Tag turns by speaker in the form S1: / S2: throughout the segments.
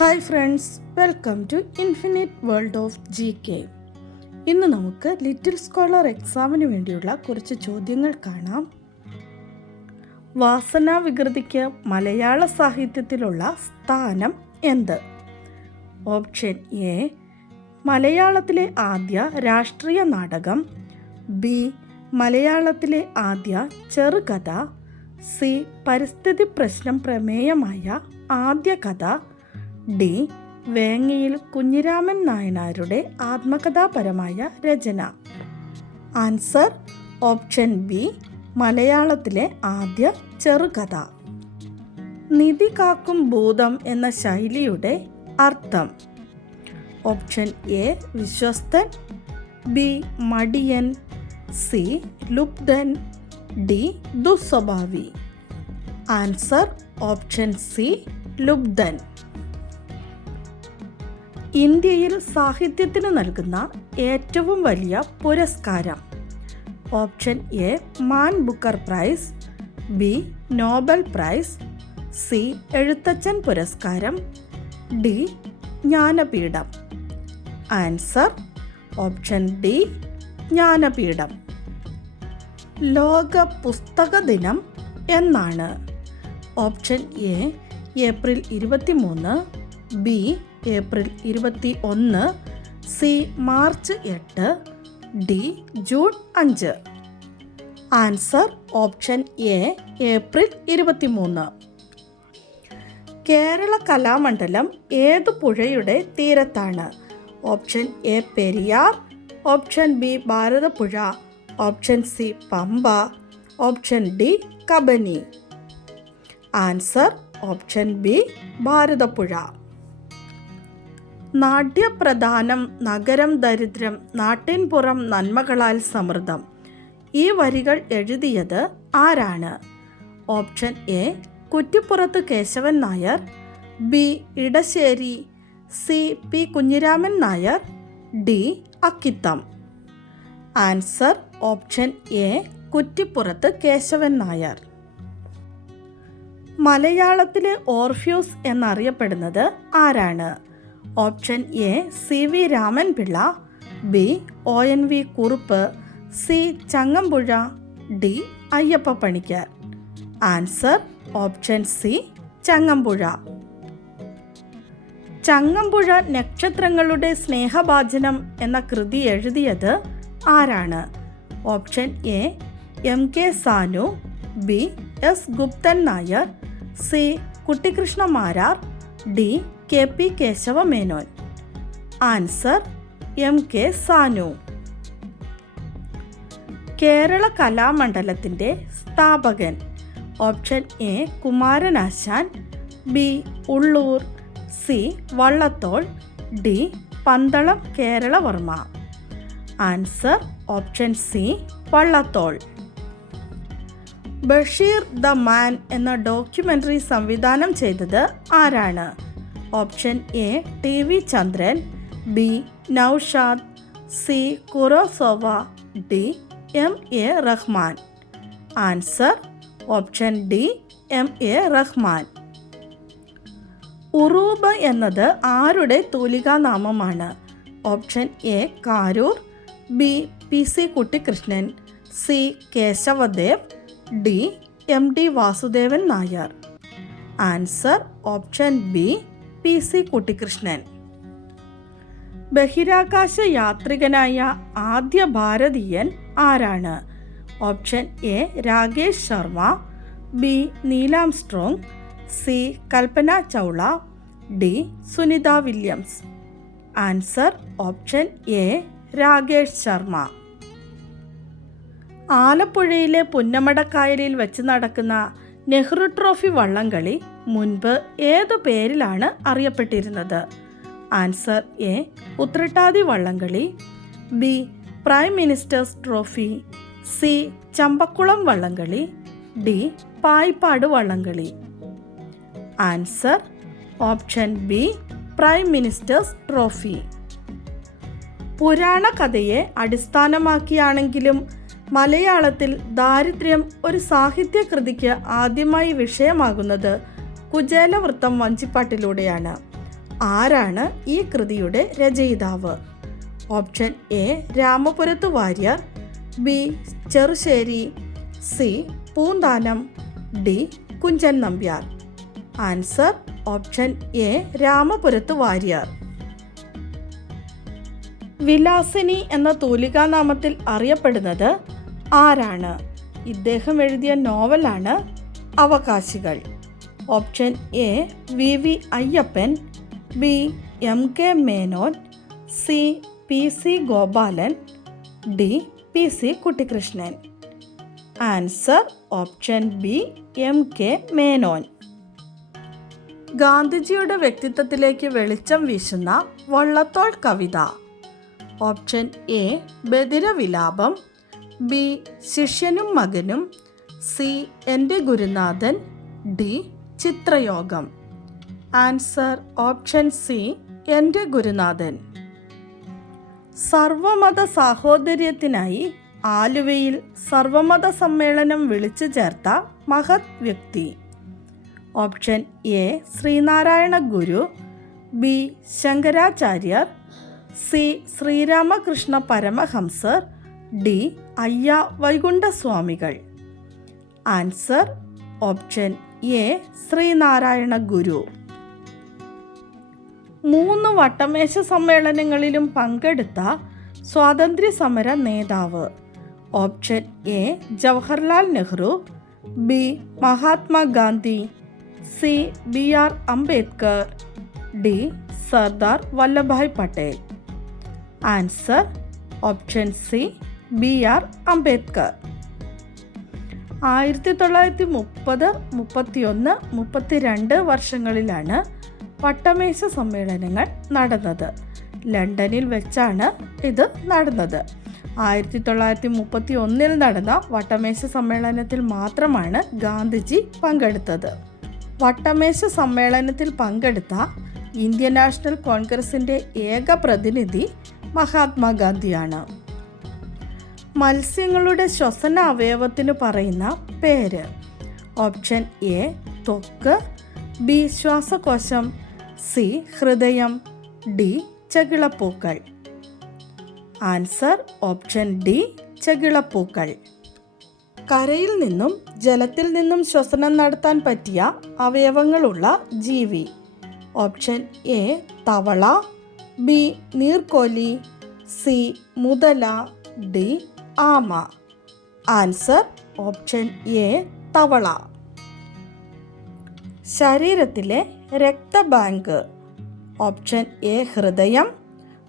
S1: Hi friends welcome to infinite world of G K ഇന്ന് നമുക്ക് little scholar എക്സാമിന് വേണ്ടിയുള്ള കുറച്ച് ചോദ്യങ്ങൾ കാണാം. വാസനാ വികൃതിക്ക് മലയാള സാഹിത്യത്തിലുള്ള സ്ഥാനം എന്ത്? ഓപ്ഷൻ എ മലയാളത്തിലെ ആദ്യ രാഷ്ട്രീയ നാടകം. ബി മലയാളത്തിലെ ആദ്യ ചെറുകഥ. സി പരിസ്ഥിതി പ്രശ്നം പ്രമേയമായ ആദ്യ കഥ. ഡി. വേങ്ങയിൽ കുഞ്ഞിരാമൻ നായനാരുടെ ആത്മകഥാപരമായ രചന. Answer option B. മലയാളത്തിലെ ആദ്യ ചെറുകഥ. നിധി കാക്കും ഭൂതം എന്ന ശൈലിയുടെ അർത്ഥം. Option A. വിശ്വസ്തൻ. ബി. മടിയൻ. സി. ലുബ്ധൻ ഡി. ദുസ്വഭാവി. Answer option C. ലുബ്ധൻ ഇന്ത്യയിൽ സാഹിത്യത്തിന് നൽകുന്ന ഏറ്റവും വലിയ പുരസ്കാരം. Option A Man Booker Prize B Nobel Prize C Ezhuthachan പുരസ്കാരം D Jnanpith. Answer option D Jnanpith. ലോക പുസ്തക ദിനം എന്നാണ്. ഓപ്ഷൻ എ ഏപ്രിൽ ഇരുപത്തിമൂന്ന് ബി ഏപ്രിൽ ഇരുപത്തി ഒന്ന് സി മാർച്ച് എട്ട് ഡി ജൂൺ അഞ്ച്. ആൻസർ ഓപ്ഷൻ എ ഏപ്രിൽ ഇരുപത്തിമൂന്ന്. കേരള കലാമണ്ഡലം ഏതു പുഴയുടെ തീരത്താണ്? Option A Periyar. Option B Bharathappuzha. Option C Pamba. Option D Kabani. Answer option B Bharathappuzha. നാട്യപ്രധാനം നഗരം ദരിദ്രം നാട്ടിൻപുറം നന്മകളാൽ സമൃദ്ധം. ഈ വരികൾ എഴുതിയത് ആരാണ്? Option A Kuttippurath Kesavan Nair. B Edasseri. C P Kunhiraman Nair. D Akkitham. Answer option A Kuttippurath Kesavan Nair. മലയാളത്തിലെ ഓർഫ്യൂസ് എന്നറിയപ്പെടുന്നത് ആരാണ്? Option A C V Raman Pillai B O N V Kurup C Changampuzha D Ayyappa Panicker answer option C Changampuzha. Changampuzha നക്ഷത്രങ്ങളുടെ സ്നേഹഭാചനം എന്ന കൃതി എഴുതിയത് ആരാണ്? Option A M K Sanu B S Guptan Nair C Kuttikrishna Marar D K P Kesava Menon answer M K Sanu. Kerala കലാമണ്ഡലത്തിന്റെ സ്ഥാപകൻ option A Kumaranasan B Ulloor C Vallathol D Pandalam Keralavarma. Answer option C Vallathol. Basheer the man എന്ന documentary സംവിധാനം ചെയ്തത് ആരാണ്? Option A T V Chandran B Naushad C Kurosawa D M A Rahman. Answer option D M A Rahman. Uroob എന്നത് ആരുടെ തൂലികാനാമമാണ്? Option A Karoor B P C Kuttikrishnan C Kesavadev D M D Vasudevan Nair. Answer option B P C Kuttikrishnan ബഹിരാകാശ യാത്രികനായ ആദ്യ ഭാരതീയൻ ആരാണ്? Option A Rakesh Sharma B Neil Armstrong C Kalpana Chawla D Sunita Williams. Answer option A Rakesh Sharma. ആലപ്പുഴയിലെ പുന്നമടക്കായലിൽ വെച്ച് നടക്കുന്ന Nehru trophy വള്ളംകളി മുൻപ് ഏതു പേരിലാണ് അറിയപ്പെട്ടിരുന്നത്? Answer A. Uthrattathi Vallamkali B. Prime minister's trophy C. Champakulam Vallamkali D. Payippad Vallamkali. Answer option B. Prime minister's trophy. പുരാണ കഥയെ അടിസ്ഥാനമാക്കിയാണെങ്കിലും മലയാളത്തിൽ ദാരിദ്ര്യം ഒരു സാഹിത്യകൃതിക്ക് ആദ്യമായി വിഷയമാകുന്നത് കുചേലവൃത്തം വഞ്ചിപ്പാട്ടിലൂടെയാണ്. ആരാണ് ഈ കൃതിയുടെ രചയിതാവ്? Option A Ramapurath Warrier. B Cherusseri. C Poonthanam. D Kunchan Nambiar. Answer option A Ramapurath Warrier. Vilasini എന്ന തൂലികാനാമത്തിൽ അറിയപ്പെടുന്നത് ആരാണ്? ഇദ്ദേഹം എഴുതിയ നോവലാണ് Avakashikal. Option A V V Ayyappan B M K Menon C P C Gopalan D P C Kuttikrishnan answer option B M K Menon. ഗാന്ധിജിയുടെ വ്യക്തിത്വത്തിലേക്ക് വെളിച്ചം വീശുന്ന വള്ളത്തോൾ കവിത. Option A Badhiravilapam B Shishyanum Makanum C Ente Gurunathan D Chithrayogam. Answer option C Ente Gurunathan. സർവമത സാഹോദര്യത്തിനായി ആലുവയിൽ സർവമത സമ്മേളനം വിളിച്ചു ചേർത്ത മഹത് വ്യക്തി. Option A Sreenarayana Guru. B Shankaracharya. C Sreeramakrishna Paramahamsa. D Ayya Vaikundaswamikal. Answer option A Sreenarayana Guru. മൂന്ന് വട്ടമേശ സമ്മേളനങ്ങളിലും പങ്കെടുത്ത സ്വാതന്ത്ര്യ സമര നേതാവ്. Option A Jawaharlal Nehru B Mahatma Gandhi C B R Ambedkar D Sardar Vallabhbhai Patel. Answer option C B R Ambedkar. ആയിരത്തി തൊള്ളായിരത്തി മുപ്പത് മുപ്പത്തിയൊന്ന് മുപ്പത്തിരണ്ട് വർഷങ്ങളിലാണ് വട്ടമേശ സമ്മേളനങ്ങൾ നടന്നത്. ലണ്ടനിൽ വെച്ചാണ് ഇത് നടന്നത്. ആയിരത്തി തൊള്ളായിരത്തി മുപ്പത്തി ഒന്നിൽ നടന്ന വട്ടമേശ സമ്മേളനത്തിൽ മാത്രമാണ് ഗാന്ധിജി പങ്കെടുത്തത്. വട്ടമേശ സമ്മേളനത്തിൽ പങ്കെടുത്ത ഇന്ത്യൻ നാഷണൽ കോൺഗ്രസിന്റെ ഏക പ്രതിനിധി മഹാത്മാഗാന്ധിയാണ്. മത്സ്യങ്ങളുടെ ശ്വസന അവയവത്തിന് പറയുന്ന പേര്. ഓപ്ഷൻ എ ത്വക്ക് ബി ശ്വാസകോശം. സി ഹൃദയം. ഡി ചകിളപ്പൂക്കൾ. ആൻസർ ഓപ്ഷൻ ഡി ചകിളപ്പൂക്കൾ. കരയിൽ നിന്നും ജലത്തിൽ നിന്നും ശ്വസനം നടത്താൻ പറ്റിയ അവയവങ്ങളുള്ള ജീവി. ഓപ്ഷൻ എ തവള. ബി നീർക്കോലി. സി മുതല. ഡി ആമ. ആൻസർ ഓപ്ഷൻ എ തവള. ശരീരത്തിലെ രക്തബാങ്ക്. ഓപ്ഷൻ എ ഹൃദയം.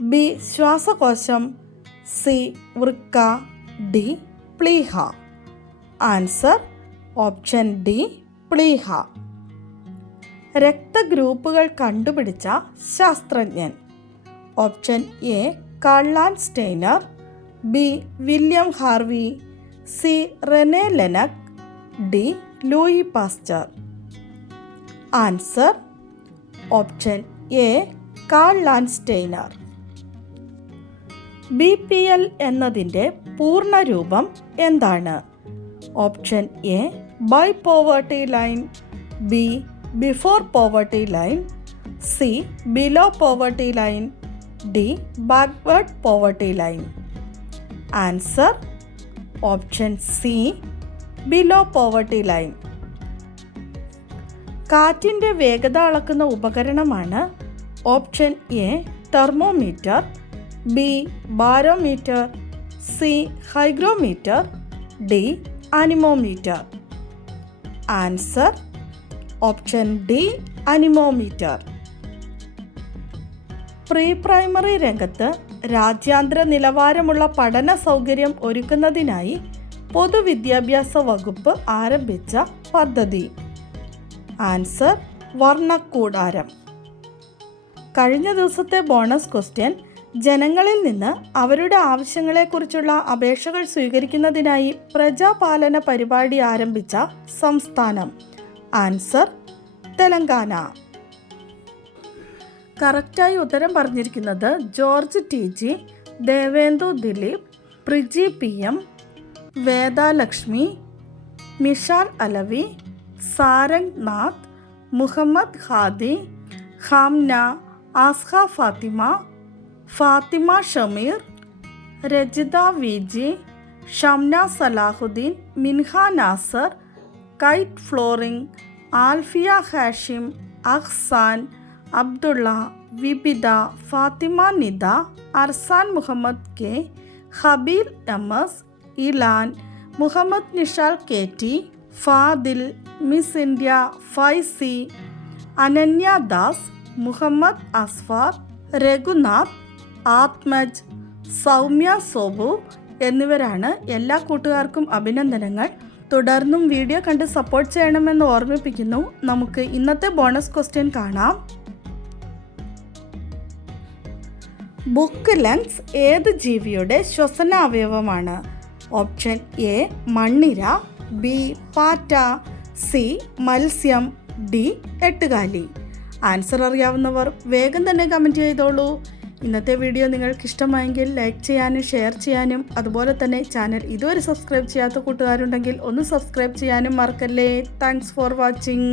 S1: ബി ശ്വാസകോശം. സി വൃക്ക. ഡി പ്ലീഹ. ആൻസർ ഓപ്ഷൻ ഡി പ്ലീഹ. രക്തഗ്രൂപ്പുകൾ കണ്ടുപിടിച്ച ശാസ്ത്രജ്ഞൻ. Option A Karl Landsteiner B William Harvey C Rene Laennec D Louis Pasteur. Answer option A Karl Landsteiner B P L എന്നതിന്റെ പൂർണരൂപം എന്താണ്? Option A by poverty line B before poverty line C below poverty line D backward poverty line. Answer option C below poverty line കാറ്റിന്റെ വേഗത അളക്കുന്ന ഉപകരണമാണ് option A thermometer B barometer C hygrometer D anemometer answer option D anemometer pre primary രംഗത്ത് രാജ്യാന്തര നിലവാരമുള്ള പഠന സൗകര്യം ഒരുക്കുന്നതിനായി പൊതുവിദ്യാഭ്യാസ വകുപ്പ് ആരംഭിച്ച പദ്ധതി. ആൻസർ വർണക്കൂടാരം. കഴിഞ്ഞ ദിവസത്തെ ബോണസ് ക്വസ്റ്റ്യൻ ജനങ്ങളിൽ നിന്ന് അവരുടെ ആവശ്യങ്ങളെക്കുറിച്ചുള്ള അപേക്ഷകൾ സ്വീകരിക്കുന്നതിനായി പ്രജാപാലന പരിപാടി ആരംഭിച്ച സംസ്ഥാനം. ആൻസർ തെലങ്കാന. കറക്റ്റായി ഉത്തരം പറഞ്ഞിരിക്കുന്നത് George T G Devendu Dileep Priji P M Vedalakshmi Mishal Alavi Sarang Nath Muhammad Hadi Hamna Asha Fathima Fathima Shameer Rajitha V G Shamna Salahuddin Minha Nasar KITE flooring Alfiya Hashim Ahsan Abdulla Vibitha Fathima Nida Arsan Muhammad K Habeel M S Ilan Muhammad Nishal K T Fadil miss India Faizy Ananya Das Muhammad Asfar Raghunath Athmaj Soumya Sobu എന്നിവരാണ് എല്ലാ കൂട്ടുകാർക്കും അഭിനന്ദനങ്ങൾ. തുടർന്നും video കണ്ട് support ചെയ്യണമെന്ന് ഓർമ്മിപ്പിക്കുന്നു. നമുക്ക് ഇന്നത്തെ ബോണസ് ക്വസ്റ്റ്യൻ കാണാം. ബുക്ക് ലങ്സ് ഏത് ജീവിയുടെ ശ്വസന അവയവമാണ് ഓപ്ഷൻ എ മണ്ണിര ബി പാറ്റ സി മത്സ്യം ഡി എട്ടുകാലി. ആൻസർ അറിയാവുന്നവർ വേഗം തന്നെ കമന്റ് ചെയ്തോളൂ. ഇന്നത്തെ വീഡിയോ നിങ്ങൾക്ക് ഇഷ്ടമായെങ്കിൽ ലൈക്ക് ചെയ്യാനും ഷെയർ ചെയ്യാനും അതുപോലെ തന്നെ ചാനൽ ഇതുവരെ സബ്സ്ക്രൈബ് ചെയ്യാത്ത കൂട്ടുകാരുണ്ടെങ്കിൽ ഒന്ന് സബ്സ്ക്രൈബ് ചെയ്യാനും മറക്കല്ലേ. Thanks for watching.